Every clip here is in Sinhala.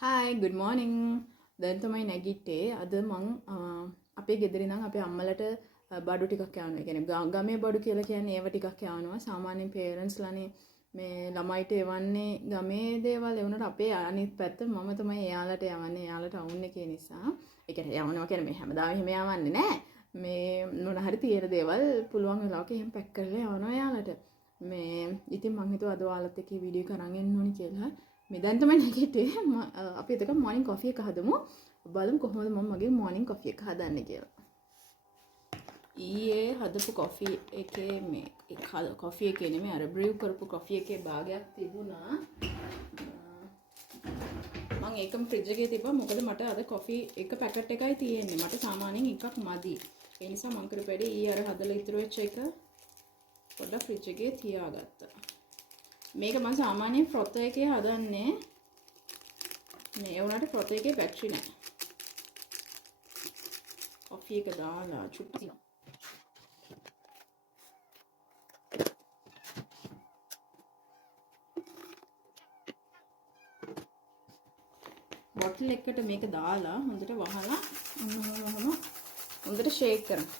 Hi, good morning. දැන් තමයි නැගිට්ටේ. අද මං අපේ ගෙදර ඉඳන් අපේ අම්මලට බඩු ටිකක් යවනවා. ඒ කියන්නේ ගමේ බඩු කියලා කියන්නේ ඒව ටිකක් යවනවා. සාමාන්‍යයෙන් parents ලානේ මේ ළමයිට එවන්නේ ගමේ දේවල්. ඒ වුණාට අපේ අනිත් පැත්ත මම තමයි එයාලට යවන්නේ. එයාලට අවුන් එකේ නිසා. ඒ කියන්නේ යවනවා කියන්නේ මේ හැමදාම එහෙම යවන්නේ නැහැ. මේ මොන හරි තියෙන දේවල් පුළුවන් වෙලාවක එහෙම පැක් කරලා යවනවා එයාලට. මේ ඉතින් මං හිතුවා අද ඔයාලත් එක්ක වීඩියෝ කරන් එන්න ඕනි කියලා. මේ දැන් තමයි නැගිට්ටේ. අපි එතක මෝර්නින් කොෆි එක හදමු. බලමු කොහොමද මම මගේ මෝර්නින් කොෆි එක හදන්නේ කියලා. ඊයේ හදපු කොෆි එකේ මේ කොෆි එකේ නෙමෙයි අර බ්‍රිව් කරපු කොෆි එකේ භාගයක් තිබුණා. මම ඒකම ෆ්‍රිජ් එකේ තිබ්බා. මොකද මට අද කොෆි එක පැකට් එකයි තියෙන්නේ. මට සාමාන්‍යයෙන් එකක් මදි. ඒ නිසා මම කරපු වැඩේ ඊයේ අර හදලා ඉතුරු වෙච්ච එක පොඩ්ඩක් ෆ්‍රිජ් එකේ තියාගත්තා. මේක මම සාමාන්‍යයෙන් ෆ්‍රොතර් එකේ හදන්නේ. මේ වුණාට ෆ්‍රොතර් එකේ බැටරි නැහැ. කොෆි එක දාලා චුට්ටක් බොටල් එකකට මේක දාලා හොඳට වහලා හොඳට ෂේක් කරනවා.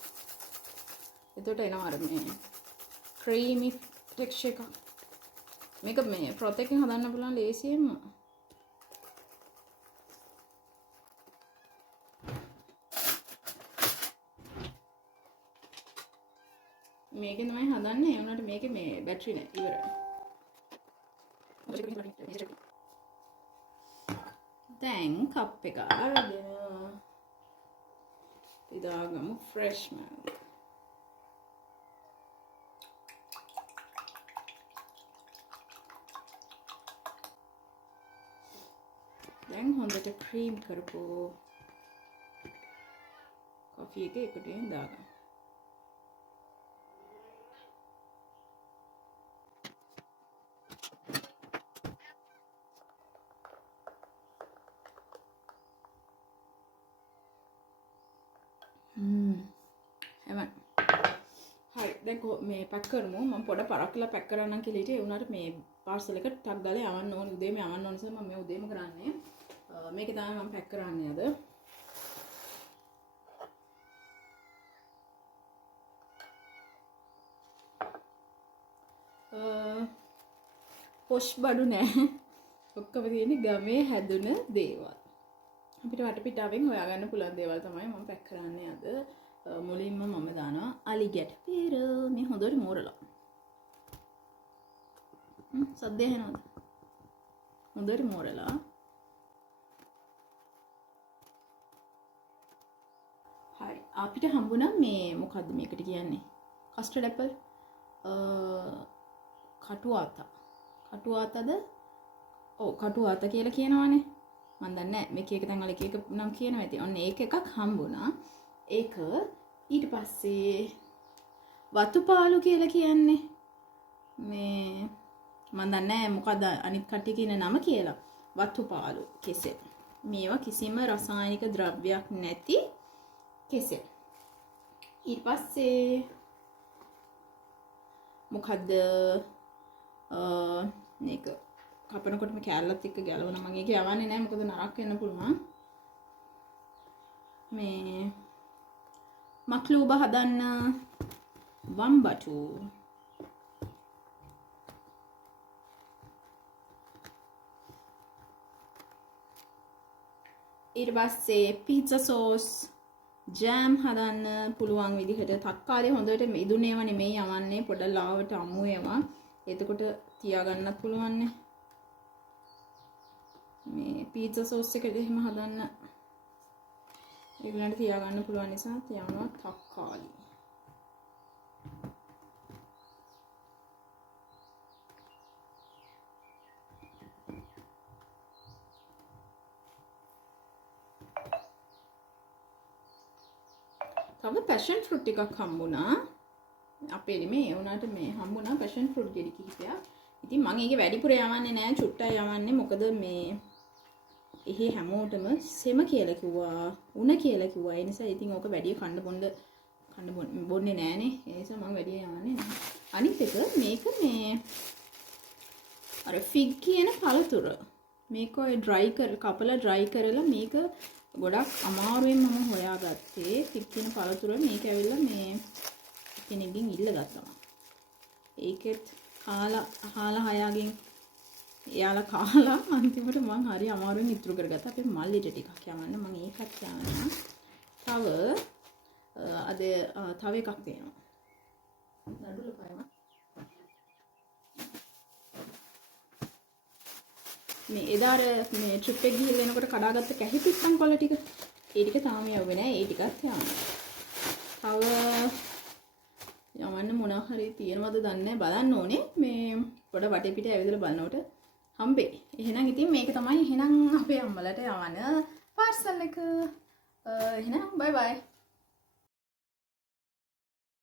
එතකොට එනවා අර මේ ක්‍රීමි ටෙක්ස්චර් එක. මේක මේ ෆ්‍රොත් එකෙන් හදන්න පුළුවන් ලේසියෙන්ම. මේකෙන් තමයි හදන්නේ. ඒ වුණාට මේකේ මේ බැටරි නෑ ඉවරයි. දැන් කප් එක අරගෙන ඉදාගමු ෆ්‍රෙෂ් මිල්ක්. දැන් හොඳට ක්‍රීම් කරපු කොෆි එක එකටෙන් දාගන්න. එවන්. හරි දැන් මේ පැක් කරමු. මම පොඩ පරක්කලා පැක් කරන්නම් කියලා හිටියේ. ඒ වුණාට මේ පාර්සල් එක ටක් ගාලා යවන්න ඕනේ. උදේම යවන්න ඕනේ නිසා මම මේ උදේම කරන්නේ. මේක තමයි මම පැක් කරන්නේ අද. පොෂ් බඩු නෑ. ඔක්කොම තියෙන්නේ ගමේ හැදුන දේවල්. අපිට වටපිටාවෙන් හොයාගන්න පුළුවන් දේවල් තමයි මම පැක් කරන්නේ අද. මුලින්ම මම දානවා අලිගැට පෙර මේ හොඳට මෝරලා. සද්ද ඇහෙනවද? හොඳට මෝරලා. හරි. අපිට හම්බුණා මේ මොකද්ද මේකට කියන්නේ? කස්ටර්ඩ් ඇපල්. කටුආතා. කටුආතද? ඔව් කටුආතා කියලා කියනවනේ. මම දන්නේ නැහැ මේක එක තැන්වල එක එක නම් කියනවා ඇති. ඔන්න ඒක එකක් හම්බුණා. ඒක ඊට පස්සේ වතුපාලු කියලා කියන්නේ. මේ මම දන්නේ නැහැ මොකද අනිත් කට්ටිය කියන නම කියලා. වතුපාලු කෙසෙල්. මේවා කිසිම රසායනික ද්‍රව්‍යයක් නැති කෙසෙල්. ඊට පස්සේ මොකද්ද මේක කපනකොටම කැල්ලත් එක්ක ගැලවුණා. මම ඒක යවන්නේ නැහැ මොකද නරක වෙන්න පුළුවන්. මේ මක්ලූබ හදන්න වම්බටු. ඊට පස්සේ පීට්සා සෝස්, ජෑම් හදන්න පුළුවන් විදිහට තක්කාලි හොඳට මිදුනේව නෙමෙයි යවන්නේ පොඩ ලාවට අමු ඒවා. එතකොට තියාගන්නත් පුළුවන්නේ. මේ පීට්සා සෝස් එක එහෙම හදන්න ඒගොල්ලන්ට තියාගන්න පුළුවන් නිසා තියනවා තක්කාලි. තව පැෂන් ෆෘට් ටිකක් හම්බුණා. අපේ නෙමෙයි ඒ වුණාට මේ හම්බුණා පැෂන් ෆෘට් ගෙඩි කිහිපයක්. ඉතින් මම ඒකේ වැඩිපුර යවන්නේ නැහැ චුට්ටයි යවන්නේ. මොකද මේ එහි හැමෝටම සෙම කියලා කිව්වා, උණ කියලා කිව්වා. ඒ නිසා ඉතින් ඕක වැඩි කන්න බොන්නේ නෑනේ. ඒ නිසා මම වැඩි යවන්නේ නැහැ. අනිත් එක මේක මේ අර ෆිග් කියන පළතුර මේක ඔය ඩ්‍රයි කපලා ඩ්‍රයි කරලා මේක ගොඩක් අමාරුවෙන් මම හොයාගත්තේ. තික්කින පළතුර මේක ඇවිල්ලා මේ කෙනෙක්ගෙන් ඉල්ලගත්තා. ඒකෙත් කාලා හයාගෙන් එයාලා කාලා අන්තිමට මං හරි අමාරුවෙන් ඉතුරු කරගත්තා. අපේ මල්ලිට ටිකක් යවන්න මම ඒකත් යවන්න. තව එකක් තියෙනවා. නඩුල පයම. මේ එදාර මේ ට්‍රිප් එක ගිහින් එනකොට කඩාගත්ත කැහි පිට්ටම් කොළ ටික. ඒ ටික තාම යවුවේ නැහැ. ඒ ටිකත් යවන්න. තව යවන්න මොනවා හරි තියෙනවද දන්නේ බලන්න ඕනේ. මේ පොඩ වටේ පිට ඇවිදලා බලනකොට හම්බේ. එහෙනම් ඉතින් මේක තමයි එහෙනම් අපේ අම්මලට යවන පාර්සල් එක. එහෙනම් බයි බයි.